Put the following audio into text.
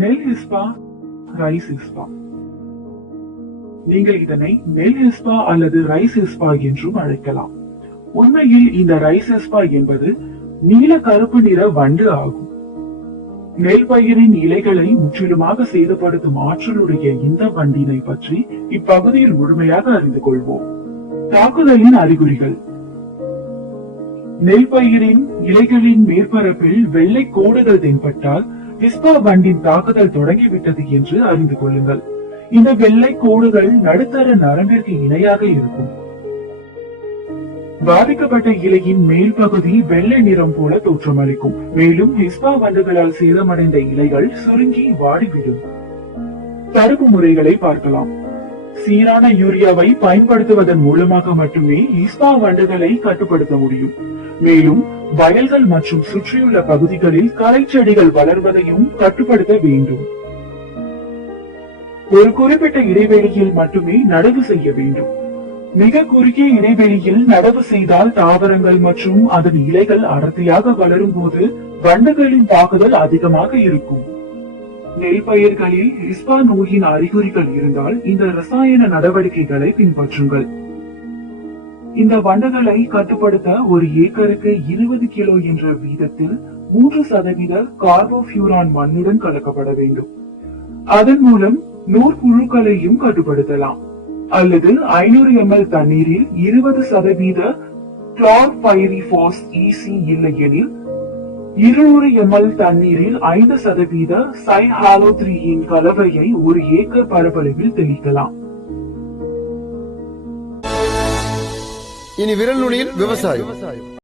நெல் Ishpah rice Ishpah நீங்கள் இதனை நெல் இஸ்பா அல்லது ரைஸ் இஸ்பா என்றும் அழைக்கலாம். உண்மையில் இந்த ரைஸ் இஸ்பா என்பது நீல கருப்பு நிற வண்டு ஆகும். நெல் பயிரின் இலைகளை முற்றிலுமாக சேதப்படுத்தும் ஆற்றலுடைய இந்த வண்டினை பற்றி இப்பகுதியில் முழுமையாக அறிந்து கொள்வோம். தாக்குதலின் அறிகுறிகள். நெல் பயிரின் இலைகளின் மேற்பரப்பில் வெள்ளை கோடுகள் தென்பட்டால் ஹிஸ்பா பண்டின் தாக்குதல் தொடங்கிவிட்டது என்று அறிந்து கொள்ளுங்கள். இந்த வெள்ளை கோடுகள் நடுத்தர நரம்பிற்கு இணையாக இருக்கும். பாதிக்கப்பட்ட இலையின் மேல் பகுதி வெள்ளை நிறம் போல தோற்றமளிக்கும். மேலும் ஹிஸ்பா வண்டுகளால் சேதமடைந்த இலைகள் சுருங்கி வாடிவிடும். தடுப்பு முறைகளை பார்க்கலாம். சீரான யூரியாவை பயன்படுத்துவதன் மூலமாக மட்டுமே ஹிஸ்பா வண்டுகளை கட்டுப்படுத்த முடியும். மேலும் வயல்கள் மற்றும் சுற்றியுள்ள பகுதிகளில் கலை செடிகள் வளர்வதையும் கட்டுப்படுத்த வேண்டும். ஒரு குறிப்பிட்ட இடைவெளியில் மட்டுமே நடவு செய்ய வேண்டும். மிக குறுகிய இடைவெளியில் நடவு செய்தால் தாவரங்கள் மற்றும் அதன் இலைகள் அடர்த்தியாக வளரும் போது வண்டுகளின் தாக்குதல் அதிகமாக இருக்கும். நெல் பயிர்களில் இஸ்பா நோயின் அறிகுறிகள் இருந்தால் இந்த ரசாயன நடவடிக்கைகளை பின்பற்றுங்கள். இந்த வண்டுகளை கட்டுப்படுத்த ஒரு ஏக்கருக்கு இருபது கிலோ என்ற வீதத்தில் மூன்று சதவீத கார்போபியூரான் மண்ணுடன் கலக்கப்பட வேண்டும். அதன் மூலம் நூற்புழுக்களையும் கட்டுப்படுத்தலாம். அல்லது ஐநூறு எம்எல் தண்ணீரில் இருபது சதவீத கிளார்பைரிபாஸ் ஈசி இல்லையெனில் இருநூறு எம்எல் தண்ணீரில் ஐந்து சதவீத சைஹாலோ த்ரீயின் கலவையை ஒரு ஏக்கர் பரப்பளவில் தெளிக்கலாம். இனி விரல் நுனியில் விவசாயம்.